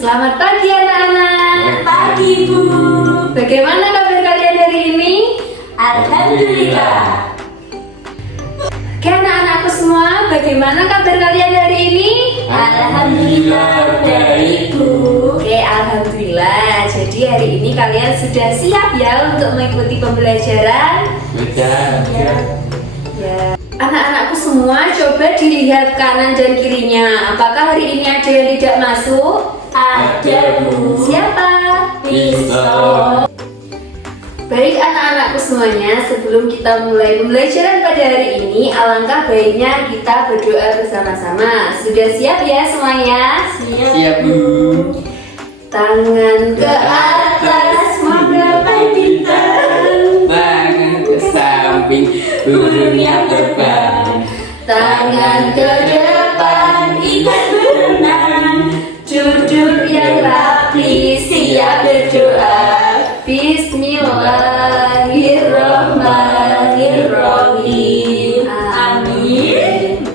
Selamat pagi anak-anak. Pagi Bu. Bagaimana kabar kalian hari ini? Alhamdulillah. Oke anak-anakku semua, bagaimana kabar kalian hari ini? Alhamdulillah baik Bu. Oke, alhamdulillah. Jadi hari ini kalian sudah siap ya untuk mengikuti pembelajaran? Sudah. Ya. Anak-anakku semua, coba dilihat kanan dan kirinya. Apakah hari ini ada yang tidak masuk? Ada Bu. Siapa? Pisau. Baik anak-anakku semuanya, sebelum kita mulai pembelajaran pada hari ini, alangkah baiknya kita berdoa bersama-sama. Sudah siap ya semuanya? Siap Bu. Tangan ke atas, menggapai bintang. Tangan ke samping, burungnya terbang. Tangan ke depan, Ikan berenang. duduk yang rapi, siap berdoa. Bismillahirrahmanirrahim. Amin.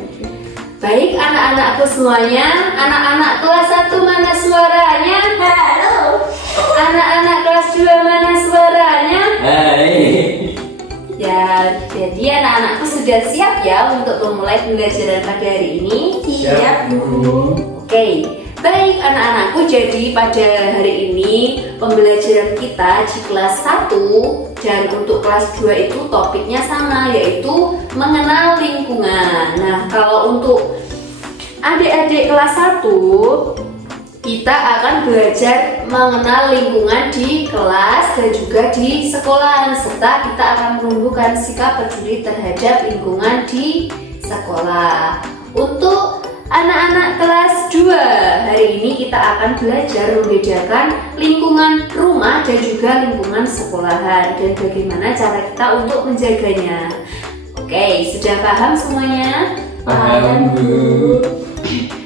Baik anak-anakku semuanya, anak-anak kelas 1 mana suaranya? Halo. Anak-anak kelas 2 mana suaranya? Hai. Ya, jadi anak-anakku sudah siap ya untuk memulai pembelajaran pada hari ini? Siap Bu. Oke, baik anak-anakku, jadi pada hari ini pembelajaran kita di kelas 1 dan untuk kelas 2 itu topiknya sama, yaitu mengenal lingkungan. Nah, kalau untuk adik-adik kelas 1, kita akan belajar mengenal lingkungan di kelas dan juga di sekolahan, serta kita akan menumbuhkan sikap peduli terhadap lingkungan di sekolah. Untuk anak-anak kelas 2, hari ini kita akan belajar membedakan lingkungan rumah dan juga lingkungan sekolahan dan bagaimana cara kita untuk menjaganya. Oke, sudah paham semuanya? Paham Bu.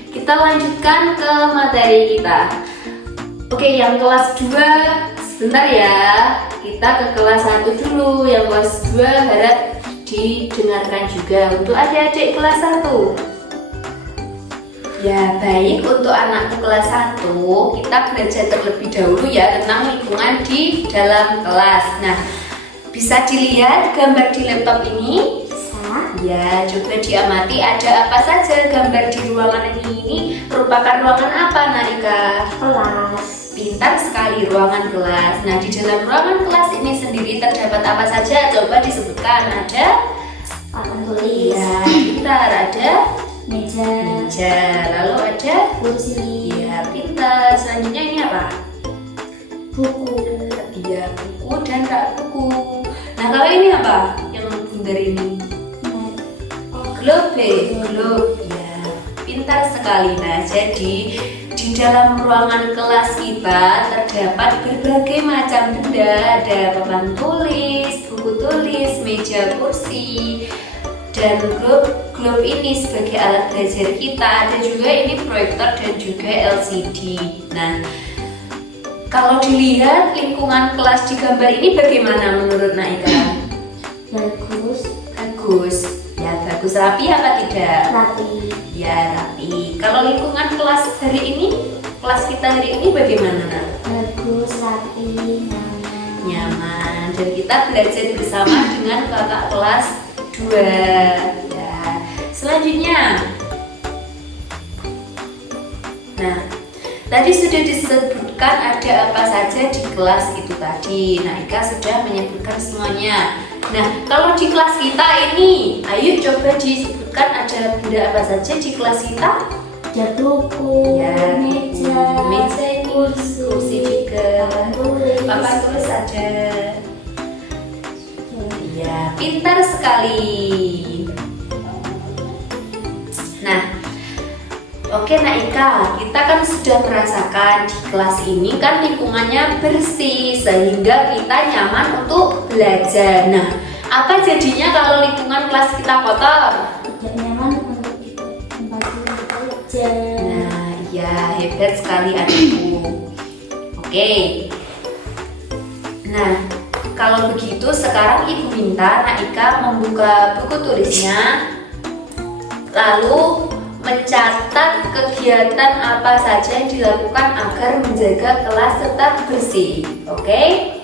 Kita lanjutkan ke materi kita. Oke, yang kelas 2 sebentar ya. Kita ke kelas 1 dulu. Yang kelas 2 harap didengarkan juga untuk adik-adik kelas 1. Ya, baik, untuk anakku kelas 1, kita belajar terlebih dahulu ya tentang lingkungan di dalam kelas. Nah, bisa dilihat gambar di laptop ini? Ya, coba diamati ada apa saja gambar di ruangan ini merupakan ruangan apa, Narika? Kelas. Pintar sekali, ruangan kelas. Nah, di dalam ruangan kelas ini sendiri terdapat apa saja? Coba disebutkan. Ada? Papan tulis. Ya, pintar. Ada? Meja. Meja. Lalu ada? Kursi. Ya, pintar. Selanjutnya ini apa? Buku. Ya, buku dan rak buku. Nah, kalau ini apa? Yang bundar ini? Globe, ya, pintar sekali. Nah, jadi di dalam ruangan kelas kita terdapat berbagai macam benda. Ada papan tulis, buku tulis, meja, kursi, dan globe ini sebagai alat belajar kita. Ada juga ini proyektor dan juga LCD. Nah, kalau dilihat lingkungan kelas di gambar ini bagaimana menurut Naika? Bagus. Bagus. Ya, bagus. Rapi apa tidak? Rapi. Ya, rapi. Kalau lingkungan kelas hari ini, kelas kita hari ini bagaimana, Nak? Bagus, rapi, nyaman. Nyaman. Dan kita belajar bersama dengan kakak kelas 2. Ya. Selanjutnya. Nah, tadi sudah disebutkan ada apa saja di kelas itu tadi. Nah, Ika sudah menyebutkan semuanya. Nah, kalau di kelas kita ini, ayo coba disebutkan ada benda apa saja di kelas kita. Ada buku, Ya, meja ini, kursi juga, papan tulis ada. Ya, pintar sekali. Nah, oke Naika, kita kan sudah merasakan di kelas ini kan lingkungannya bersih sehingga kita nyaman untuk belajar. Nah, apa jadinya kalau lingkungan kelas kita kotor? Tidak nyaman untuk tempat belajar. Nah, ya hebat sekali adikku. Oke. Nah, kalau begitu sekarang Ibu minta Naika membuka buku tulisnya, lalu mencatat kegiatan apa saja yang dilakukan agar menjaga kelas tetap bersih. Oke?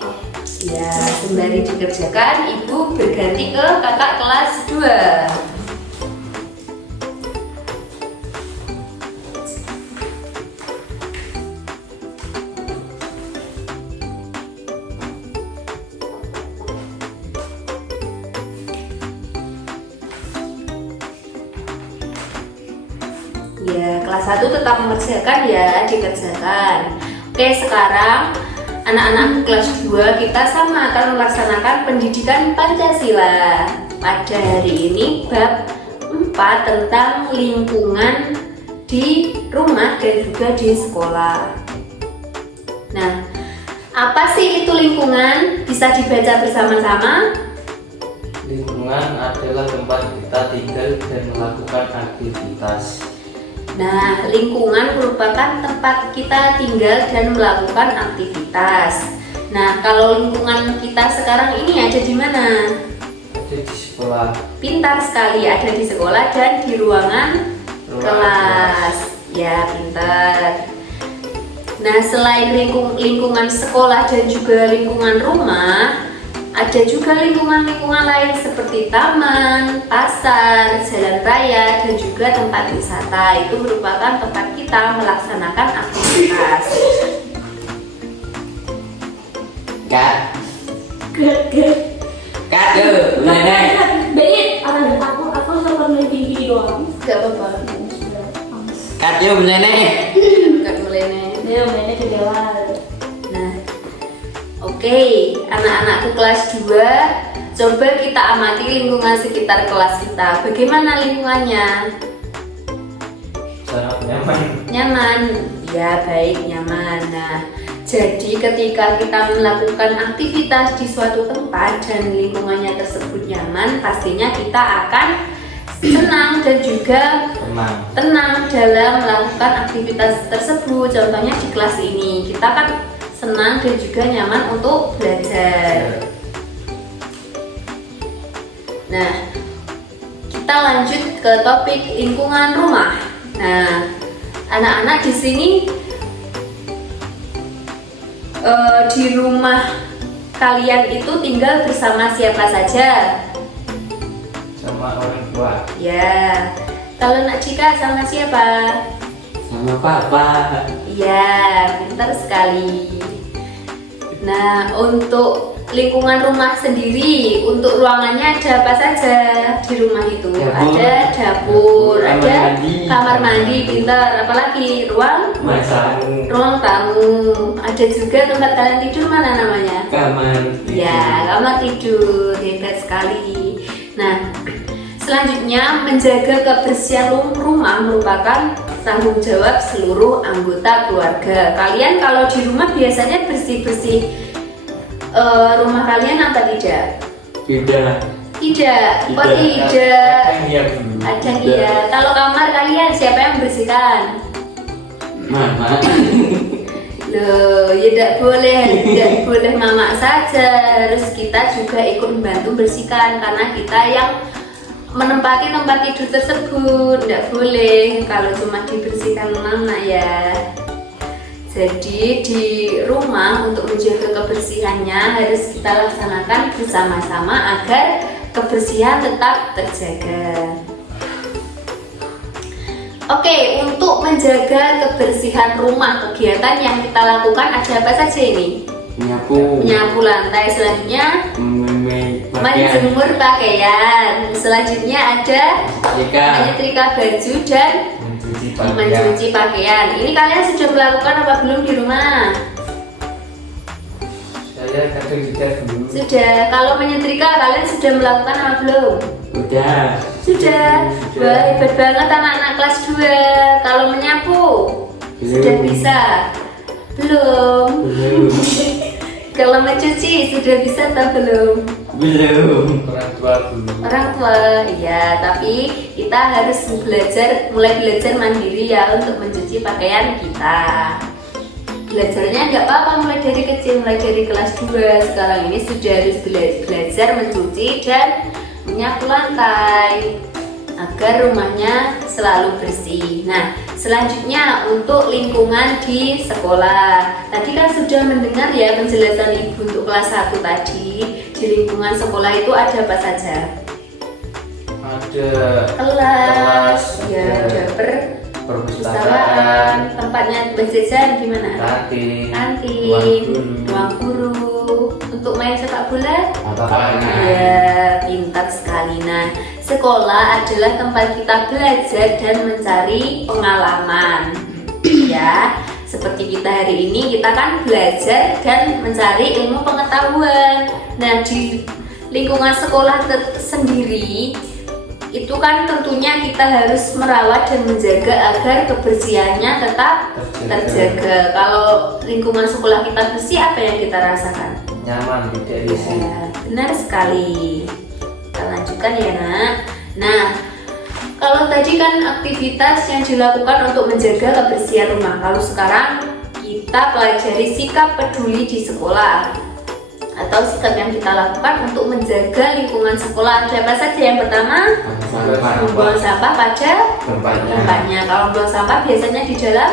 Ya, sembari dikerjakan, Ibu berganti ke kakak kelas 2. Ya, kelas 1 tetap mengerjakan ya, dikerjakan. Oke, sekarang anak-anak kelas 2 kita sama akan melaksanakan pendidikan Pancasila. Pada hari ini bab 4 tentang lingkungan di rumah dan juga di sekolah. Nah, apa sih itu lingkungan? Bisa dibaca bersama-sama? Lingkungan adalah tempat kita tinggal dan melakukan aktivitas. Nah, lingkungan merupakan tempat kita tinggal dan melakukan aktivitas. Nah, kalau lingkungan kita sekarang ini ada di mana? Ada di sekolah. Pintar sekali, ada di sekolah dan di ruangan kelas. Ya, pintar. Nah, selain lingkungan sekolah dan juga lingkungan rumah, ada juga lingkungan-lingkungan lain seperti taman, pasar, jalan raya, dan juga tempat wisata. Itu merupakan tempat kita melaksanakan aktivitas. Kak, Gak. nenek. Beda, aku sama main tinggi doang. Gak apa-apa. Kak, nenek. Gak boleh nih. Dia mainnya ke dewan. Nah, oke, anak-anakku kelas 2, coba kita amati lingkungan sekitar kelas kita. Bagaimana lingkungannya? Sangat nyaman. Nyaman? Ya, baik, nyaman. Nah, jadi ketika kita melakukan aktivitas di suatu tempat dan lingkungannya tersebut nyaman, pastinya kita akan senang dan juga tenang dalam melakukan aktivitas tersebut. Contohnya di kelas ini, kita kan senang dan juga nyaman untuk belajar. Nah, kita lanjut ke topik lingkungan rumah. Nah, anak-anak di sini di rumah kalian itu tinggal bersama siapa saja? Sama orang tua. Ya, kalau Nak Cika sama siapa? Sama papa. Iya, pintar sekali. Nah, untuk lingkungan rumah sendiri, untuk ruangannya ada apa saja di rumah itu? Dapur. Ada dapur, Kamar ada mandi. kamar mandi, pintar. Apalagi ruang tamu. Ada juga tempat kalian tidur, mana namanya? Kamar. Ya, kamar tidur. Hebat sekali. Nah, selanjutnya menjaga kebersihan rumah merupakan tanggung jawab seluruh anggota keluarga. Kalian kalau di rumah biasanya bersih-bersih rumah kalian apa tidak? Tidak. Tidak. Oh tidak. Ada Iya. Kalau kamar kalian siapa yang membersihkan? Mama. Loh, ya tidak boleh mama saja. Harus kita juga ikut membantu bersihkan karena kita yang menempati tempat tidur tersebut. Tidak boleh kalau cuma dibersihkan mama ya. Jadi di rumah untuk menjaga kebersihannya harus kita laksanakan bersama-sama agar kebersihan tetap terjaga. Oke, untuk menjaga kebersihan rumah, kegiatan yang kita lakukan ada apa saja ini? Menyapu lantai, selanjutnya menjemur pakaian, selanjutnya ada menyetrika baju dan mencuci pakaian. Ini kalian sudah melakukan apa belum di rumah? Saya kadang juga dulu. Sudah. Kalau menyetrika kalian sudah melakukan apa belum? Sudah. Wah, hebat banget anak-anak kelas 2. Kalau menyapu sudah bisa? Belum. Kalau mencuci sudah bisa atau belum? Orang tua dulu. Orang tua, ya, tapi kita harus mulai belajar mandiri ya untuk mencuci pakaian kita. Belajarnya nggak apa-apa, mulai dari kecil, mulai dari kelas 2. Sekarang ini sudah harus belajar mencuci dan menyapu lantai. agar rumahnya selalu bersih. Nah, selanjutnya untuk lingkungan di sekolah. Tadi kan sudah mendengar ya penjelasan Ibu untuk kelas 1 tadi. Di lingkungan sekolah itu ada apa saja? Ada Kelas, ya ada perpustakaan, tempatnya berjajan gimana? kantin, Kantin, ruang guru. Untuk main sepak bola? lapangan. Ya, pintar sekali. Nah, sekolah adalah tempat kita belajar dan mencari pengalaman. Ya, seperti kita hari ini, kita kan belajar dan mencari ilmu pengetahuan. Nah, di lingkungan sekolah sendiri itu kan tentunya kita harus merawat dan menjaga agar kebersihannya tetap terjaga. Kalau lingkungan sekolah kita bersih, apa yang kita rasakan? Nyaman, tidak risih. Ya, benar sekali. Kita lanjutkan ya nak. Nah, kalau tadi kan aktivitas yang dilakukan untuk menjaga kebersihan rumah. Kalau sekarang kita pelajari sikap peduli di sekolah atau sikap yang kita lakukan untuk menjaga lingkungan sekolah. Ada apa saja? Yang pertama, membuang sampah pada tempatnya. Kalau membuang sampah biasanya di dalam.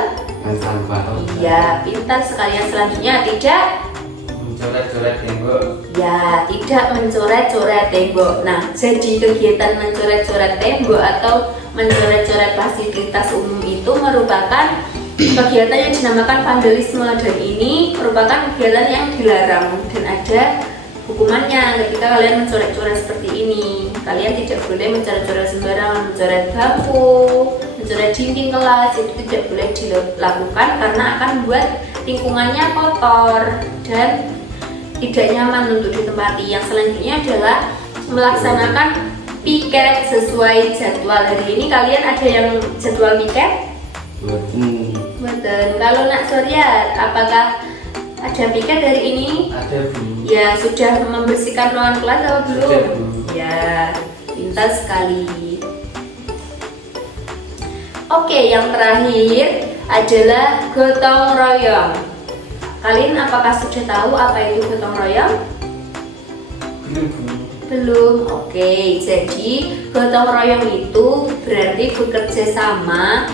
Iya, pintar sekali. Yang selanjutnya tidak mencoret-coret tembok. Ya, tidak mencoret-coret tembok. Nah, jadi kegiatan mencoret-coret tembok atau mencoret-coret fasilitas umum itu merupakan kegiatan yang dinamakan vandalisme, dan ini merupakan kegiatan yang dilarang dan ada hukumannya ketika kalian mencoret-coret seperti ini. Kalian tidak boleh mencoret-coret sembarangan, mencoret bangku, mencoret dinding kelas, itu tidak boleh dilakukan karena akan membuat lingkungannya kotor dan tidak nyaman untuk ditempati. Yang selanjutnya adalah melaksanakan piket sesuai jadwal. Hari ini kalian ada yang jadwal piket? Betul. Kalau Nak Surya, apakah ada piket hari ini? Ada, Bu. Ya, sudah membersihkan ruangan kelas atau belum? Sudah, Bu. Ya, pintar sekali. Oke, yang terakhir adalah gotong royong. Kalian apakah sudah tahu apa itu gotong royong? Belum, Bu. Belum. Oke, jadi gotong royong itu berarti bekerja sama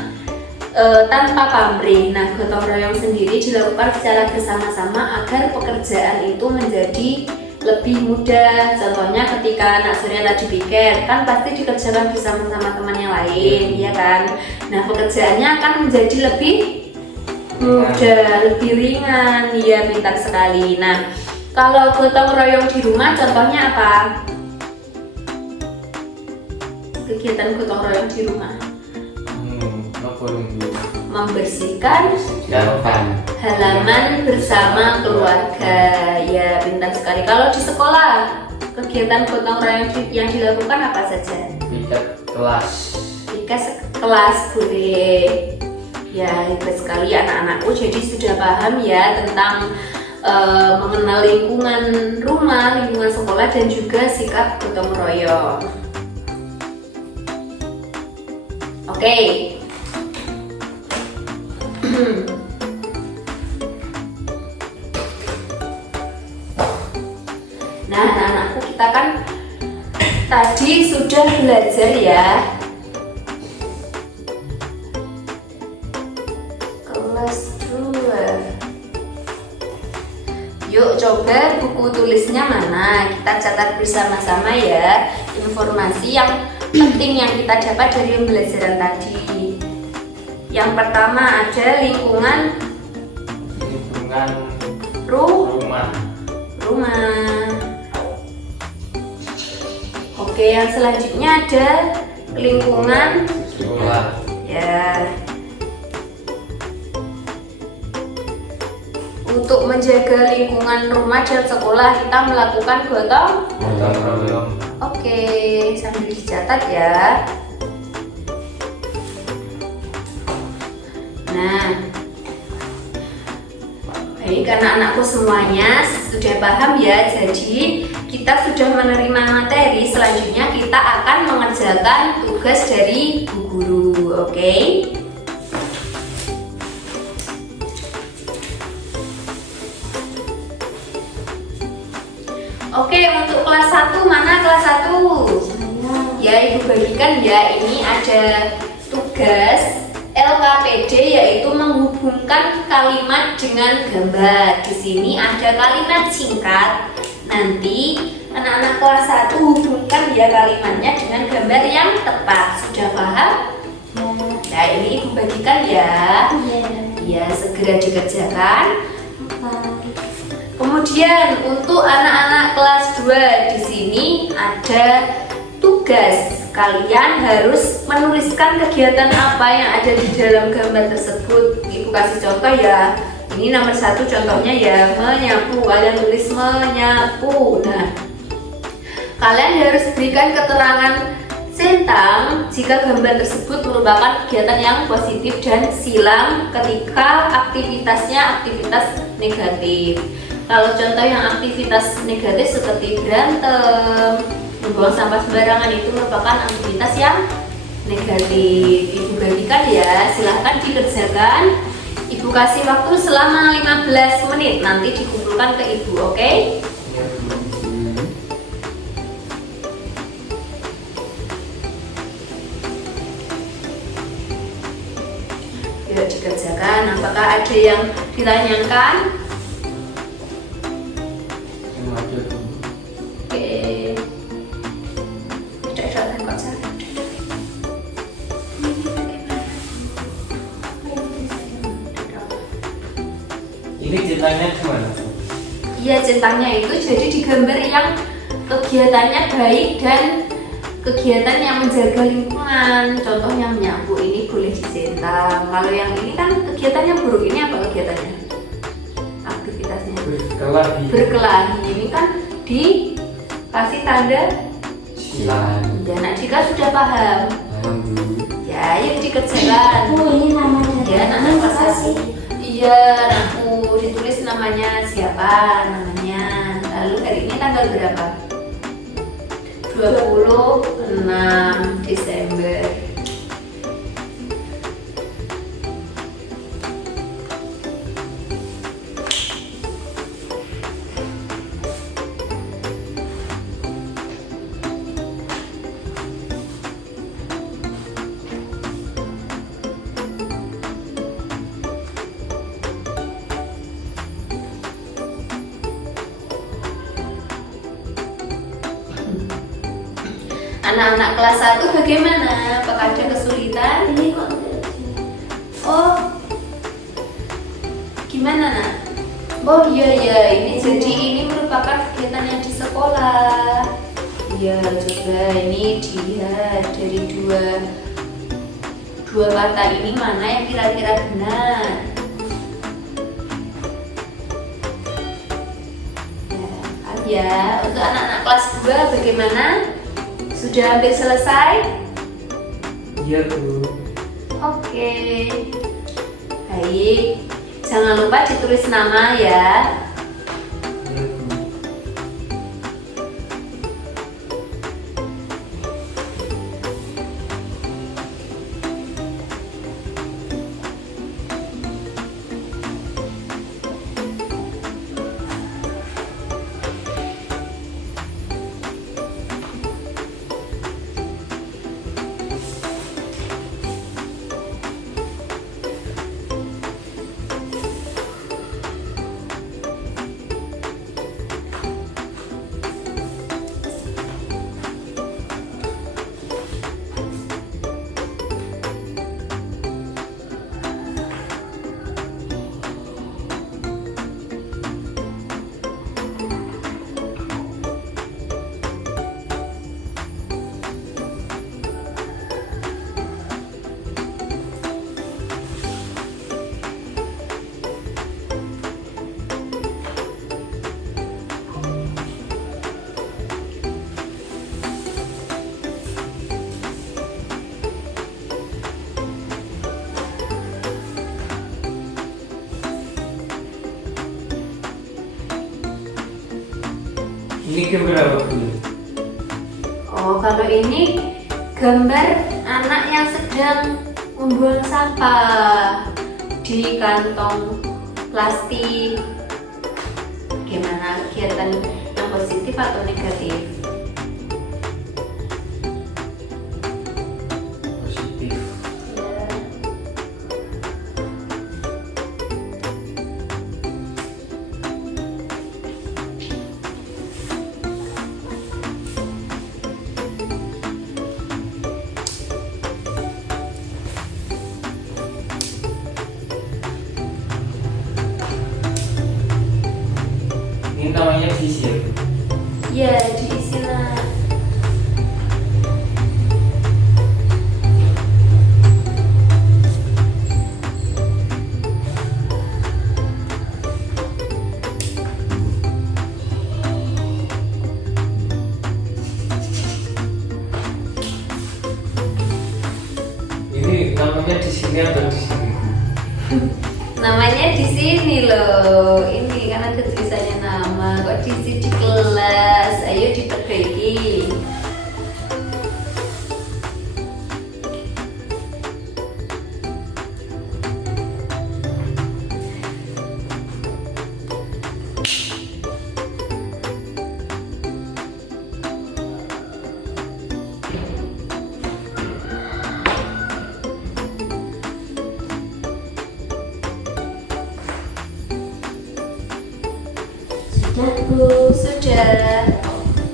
tanpa pamrih. Nah, gotong royong sendiri dilakukan secara bersama-sama agar pekerjaan itu menjadi lebih mudah. Contohnya ketika Nak Surya tadi piket, kan pasti dikerjakan bersama-sama teman yang lain, ya kan? Nah, pekerjaannya akan menjadi lebih mudah, lebih ringan. Ya, pintar sekali. Nah, kalau gotong royong di rumah contohnya apa? Kegiatan gotong royong di rumah membersihkan halaman bersama keluarga. Ya, pintar sekali. Kalau di sekolah, kegiatan gotong royong yang dilakukan apa saja? Piket kelas. Piket kelas boleh. Ya, hebat sekali anak-anakku. Jadi sudah paham ya tentang mengenal lingkungan rumah, lingkungan sekolah, dan juga sikap gotong royong. Oke. Nah, anak-anakku, kita kan tadi sudah belajar ya kelas 2. Yuk coba buku tulisnya mana, kita catat bersama-sama ya informasi yang penting yang kita dapat dari pembelajaran tadi. Yang pertama ada lingkungan rumah. Oke, yang selanjutnya ada lingkungan Sekolah. ya. Untuk menjaga lingkungan rumah dan sekolah, kita melakukan gotong royong. Oke, sambil dicatat ya. Nah, baik anak-anakku semuanya sudah paham ya. Jadi kita sudah menerima materi. Selanjutnya kita akan mengerjakan tugas dari Bu Guru. Oke? Oke, untuk kelas 1 mana kelas 1? Ya, Ibu bagikan bagikan ya, ini ada tugas LKPD yaitu menghubungkan kalimat dengan gambar. Di sini ada kalimat singkat. Nanti anak-anak kelas 1 hubungkan ya kalimatnya dengan gambar yang tepat. Sudah paham? Nah, ini Ibu bagikan ya. Ya, segera dikerjakan. Kemudian untuk anak-anak kelas 2 di sini ada tugas. Kalian harus menuliskan kegiatan apa yang ada di dalam gambar tersebut. Ibu kasih contoh ya. Ini nomor 1 contohnya ya, menyapu. Kalian tulis menyapu. Nah, kalian harus berikan keterangan tentang jika gambar tersebut merupakan kegiatan yang positif dan silang ketika aktivitasnya aktivitas negatif. Kalau contoh yang aktivitas negatif seperti berantem, membuang sampah sembarangan itu merupakan aktivitas yang negatif. Ibu bagikan ya, silahkan dikerjakan. Ibu kasih waktu selama 15 menit, nanti dikumpulkan ke Ibu, oke? Iya Bu. Yuk dikerjakan. Apakah ada yang ditanyakan? Yang ada Bu. Oke. Tidak ada kok saya. Ini ceritanya gimana Bu? Iya, centangnya itu jadi digambar yang kegiatannya baik dan kegiatan yang menjaga lingkungan. Contohnya menyapu, ini boleh dicentang. Kalau yang ini kan kegiatannya buruk, ini apa kegiatannya? Aktivitasnya Berkelahi. berkelahi. Ini kan dikasih tanda. Silang. Ya, Nak Dika sudah paham. Bu. Ya, yuk dikerjakan. Ini namanya. Ya, anak kelas satu. Iya, aku ditulis namanya siapa namanya. Lalu hari ini tanggal berapa? 26 Desember. Anak-anak kelas 1 bagaimana? Apakah ada kesulitan? Ini kok Oh, gimana nak? Oh iya ya, ini jadi ini merupakan kegiatan yang di sekolah. Iya, coba ini dilihat dari dua kata ini mana yang kira-kira benar. Ya, untuk anak-anak kelas 2 bagaimana? Sudah hampir selesai? Iya Bu. Oke. Baik. Jangan lupa ditulis nama ya. Iya Bu. Ini gambar apa Bu? Oh, kalau ini gambar anak yang sedang membuang sampah di kantong plastik. Gimana kegiatan yang positif atau negatif? diisi ya Bu? Ya, diisi nak. Ini namanya di sini atau di sini Bu? Namanya di sini loh. Ini kan ada tulisannya nama. Kok diisi di kelas? Ayo diperbaiki. Sudah Bu. Sudah.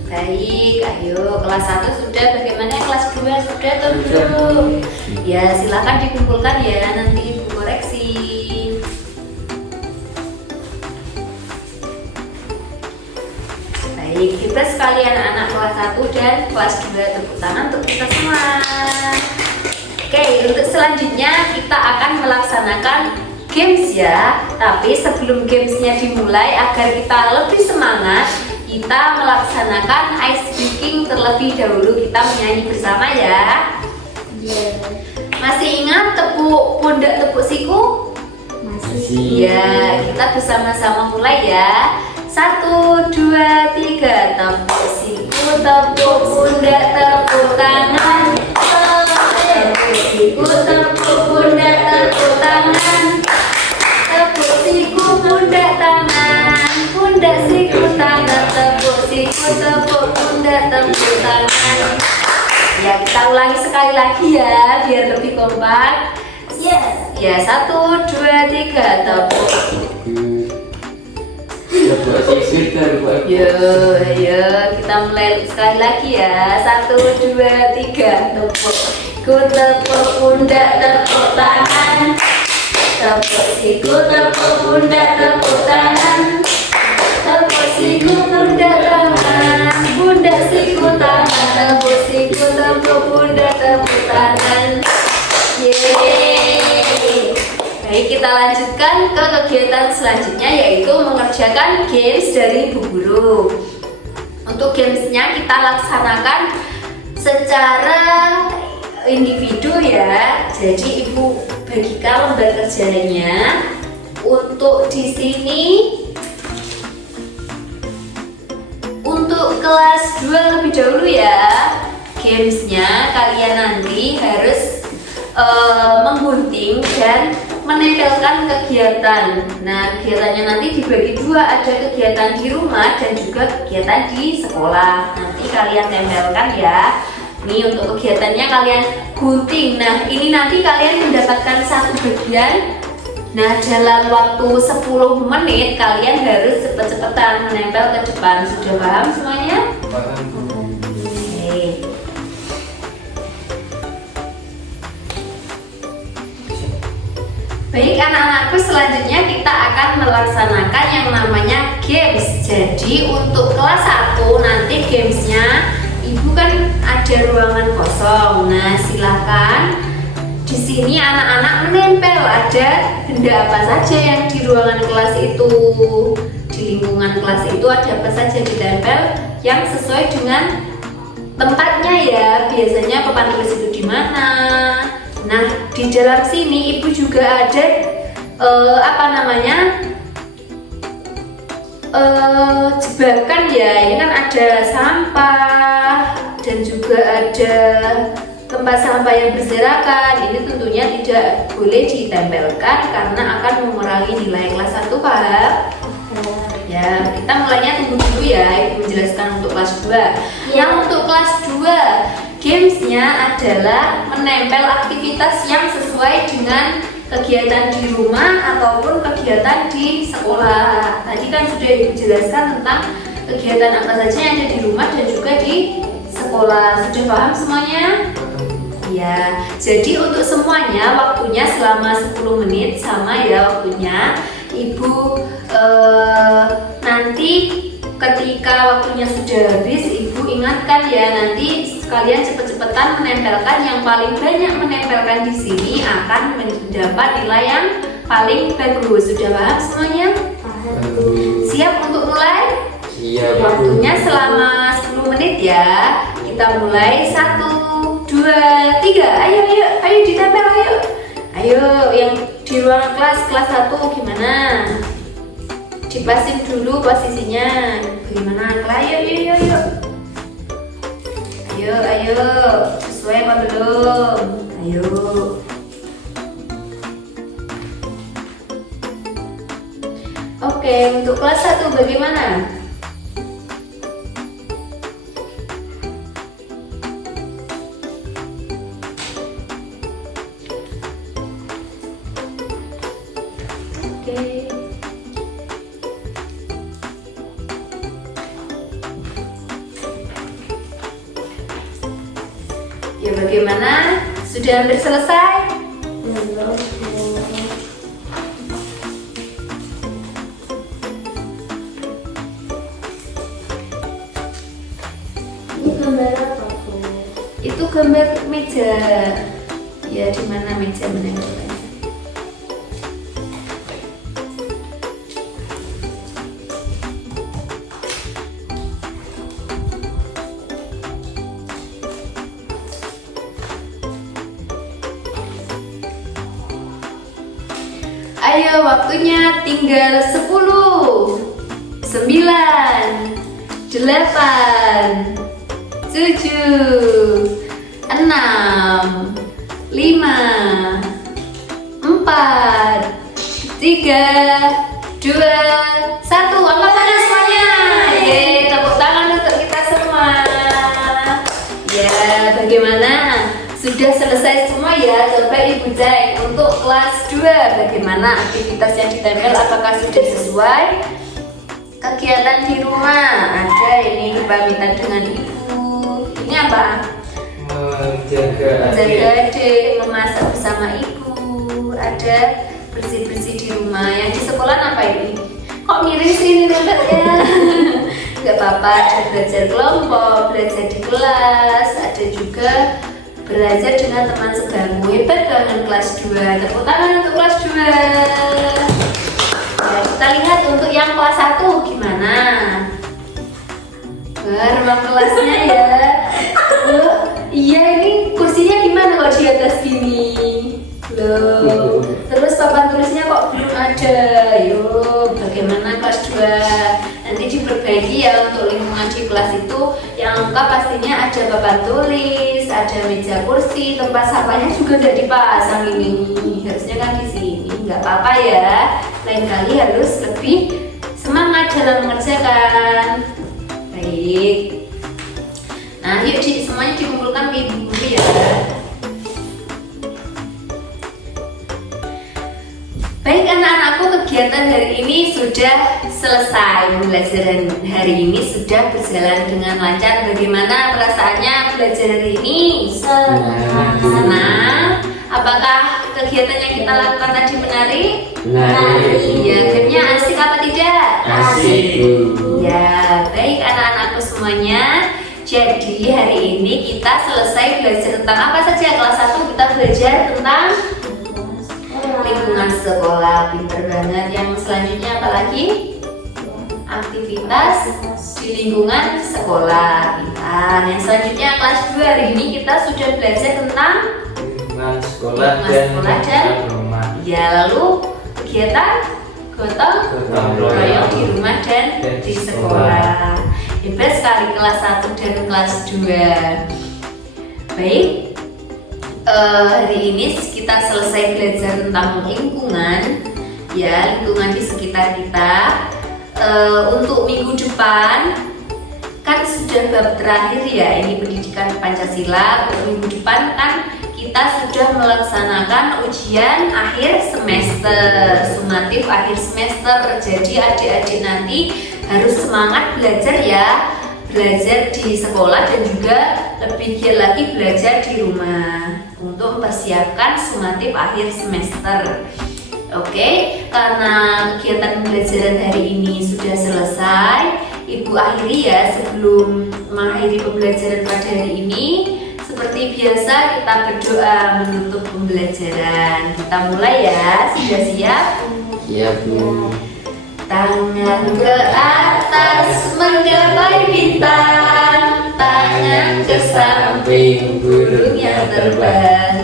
Baik, ayo kelas 1 sudah. Bagaimana kelas 2 sudah atau belum? Ya, silakan dikumpulkan ya, nanti Ibu koreksi. Baik, kita sekalian anak kelas 1 dan kelas 2 tepuk tangan untuk kita semua. Oke, untuk selanjutnya kita akan melaksanakan games ya. Tapi sebelum gamesnya dimulai, agar kita lebih semangat, kita melaksanakan ice breaking terlebih dahulu. Kita menyanyi bersama ya. Iya. Masih ingat tepuk pundak tepuk siku? Masih. Ya, kita bersama-sama mulai ya. 1, 2, 3. Tepuk siku, tepuk pundak, tepuk tangan. Tepuk siku, tepuk pundak, tepuk tangan. Tepuk siku, pundak, tangan. Pundak, siku, tangan. Tepuk siku, tepuk pundak, tepuk tangan. Ya, kita ulangi sekali lagi ya, biar lebih kompak. Yes. Ya, 1, 2, 3. Tepuk. Yo, kita mulai sekali lagi ya. 1, 2, 3. Tepuk. Ku tepuk pundak, tepuk tangan. Tepuk siku, tepuk pundak, tepuk tangan. Tepuk siku, pundak, tangan. Pundak, siku, tangan. Tepuk siku, tepuk pundak, tepuk tangan. Yeay. Baik, kita lanjutkan ke kegiatan selanjutnya, yaitu mengerjakan games dari Ibu Guru. Untuk gamesnya kita laksanakan secara individu ya. Jadi Ibu bagikan lembar kerjanya. Untuk di sini, untuk kelas 2 lebih dahulu ya. Gamesnya kalian nanti harus menggunting dan menempelkan kegiatan. Nah, kegiatannya nanti dibagi dua, ada kegiatan di rumah dan juga kegiatan di sekolah. Nanti kalian tempelkan ya. Nih, untuk kegiatannya kalian gunting. Nah, ini nanti kalian mendapatkan satu bagian. Nah, dalam waktu 10 menit kalian harus cepet-cepetan menempel ke depan. Sudah paham semuanya? Paham Bu. Oke. Baik anak-anakku, selanjutnya kita akan melaksanakan yang namanya games. Jadi untuk kelas 1 nanti gamesnya, Ibu kan ada ruangan kosong. Nah, silakan di sini anak-anak menempel ada benda apa saja yang di ruangan kelas itu. Di lingkungan kelas itu ada apa saja ditempel yang sesuai dengan tempatnya ya. Biasanya papan tulis itu di mana. Nah, di dalam sini Ibu juga ada jebakan ya. Ini kan ada sampah dan juga ada tempat sampah yang berserakan. Ini tentunya tidak boleh ditempelkan karena akan mengurangi nilai kelas 1, paham? Ya, kita mulainya tunggu dulu ya, Ibu menjelaskan untuk kelas 2. Yang untuk kelas 2, gamesnya adalah menempel aktivitas yang sesuai dengan kegiatan di rumah ataupun kegiatan di sekolah. Tadi kan sudah Ibu jelaskan tentang kegiatan apa saja yang ada di rumah dan juga di sekolah. Sudah paham semuanya? Ya, jadi untuk semuanya waktunya selama 10 menit sama ya waktunya. Ibu nanti ketika waktunya sudah habis, Ibu ingatkan ya, nanti kalian cepet-cepetan menempelkan. Yang paling banyak menempelkan di sini akan mendapat nilai yang paling bagus. Sudah paham semuanya? Siap untuk mulai? Siap. Waktunya selama 10 menit ya. Kita mulai 1, 2, 3. Ayo ditempel ayo. Ayo yang di ruang kelas 1 gimana? Dipasin dulu posisinya. Bagaimana? Ayo. Sesuai apa belum? Ayo. Oke, untuk kelas 1 bagaimana? Oke. Ya bagaimana? Sudah hampir selesai? Ini gambar apa tuh? Itu gambar meja. Ya di mana meja menempelkannya? Ayo waktunya tinggal 10, 9, 8, 7, 6, 5, 4, 3, 2, 1. Angkat tangan semuanya. Yeay, tepuk tangan untuk kita semua. Ya, bagaimana? Sudah selesai semua ya? Coba Ibu cek untuk kelas 2 bagaimana aktivitas yang ditempel, apakah sudah sesuai? Kegiatan di rumah ada ini pamitan dengan Ibu. Ini apa? Menjaga Adik, memasak bersama Ibu. Ada bersih-bersih di rumah. Yang di sekolah apa ini? Kok miring sih ini ya? Gak apa-apa, ada belajar kelompok, belajar di kelas, ada juga belajar dengan teman sebangku. Hebat dengan kelas 2. Tepuk tangan untuk kelas 2. Ya, kita lihat untuk yang kelas 1 gimana. Ruang kelasnya ya. Iya, ini kursinya gimana kalau di atas gini? Loh. Terus papan tulisnya kok belum ada. Yuk, bagaimana kelas 2? Nanti diperbaiki ya untuk lingkungan di kelas itu. Yang lengkap pastinya ada papan tulis, ada meja kursi, tempat sampahnya juga tidak dipasang ini. Harusnya kan di sini. Nggak apa-apa ya. Lain kali harus lebih semangat dalam mengerjakan. Baik. Nah, yuk semuanya dikumpulkan ke ibu guru ya. Baik anak-anakku, kegiatan hari ini sudah selesai. Pembelajaran hari ini sudah berjalan dengan lancar. Bagaimana perasaannya belajar hari ini? Senang. Apakah kegiatan yang kita lakukan tadi menarik? Menarik. Iya, gamenya asik apa tidak? Asik. Ya, baik anak-anakku semuanya. Jadi hari ini kita selesai belajar tentang apa saja? Kelas 1 kita belajar tentang lingkungan sekolah. Pinter banget. Yang selanjutnya apa lagi? Aktivitas di lingkungan sekolah. Pintar. Yang selanjutnya kelas 2 hari ini kita sudah belajar tentang lingkungan sekolah dan rumah. Ya, lalu kegiatan gotong royong di rumah dan di sekolah. Hebat sekali kelas 1 dan kelas 2. Baik, hari ini kita selesai belajar tentang lingkungan, ya, lingkungan di sekitar kita. Untuk minggu depan kan sudah bab terakhir ya, ini pendidikan Pancasila. Untuk minggu depan kan kita sudah melaksanakan ujian akhir semester, sumatif akhir semester. Jadi adik-adik nanti harus semangat belajar ya, belajar di sekolah dan juga lebih giat lagi belajar di rumah untuk mempersiapkan sumatif akhir semester. Oke, karena kegiatan pembelajaran hari ini sudah selesai, Ibu akhiri ya sebelum mengakhiri pembelajaran pada hari ini. Seperti biasa kita berdoa menutup pembelajaran. Kita mulai ya, sudah siap? Iya Bu. Tangan ke atas menggapai bintang, tangan ke samping burungnya terbang,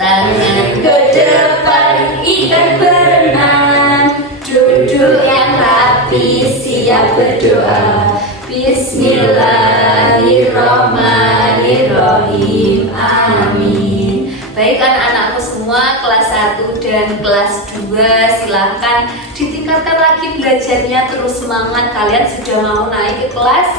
tangan ke depan ikan berenang, duduk yang rapi siap berdoa. Bismillahirrahmanirrahim. Amin. Baik anak-anakku semua kelas 1 dan kelas 2 silahkan ditingkatkan lagi belajarnya, terus semangat. Kalian sudah mau naik ke kelas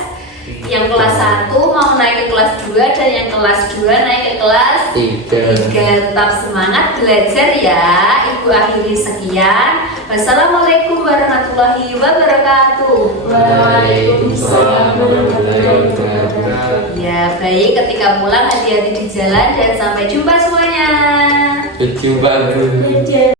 yang kelas 1 mau naik ke kelas 2 dan yang kelas 2 naik ke kelas 3. Tetap semangat belajar ya. Ibu akhiri sekian. Wassalamualaikum warahmatullahi wabarakatuh. Waalaikumsalam warahmatullahi wabarakatuh. Ya baik, ketika pulang hati-hati di jalan dan sampai jumpa semuanya. Berjumpa Bu.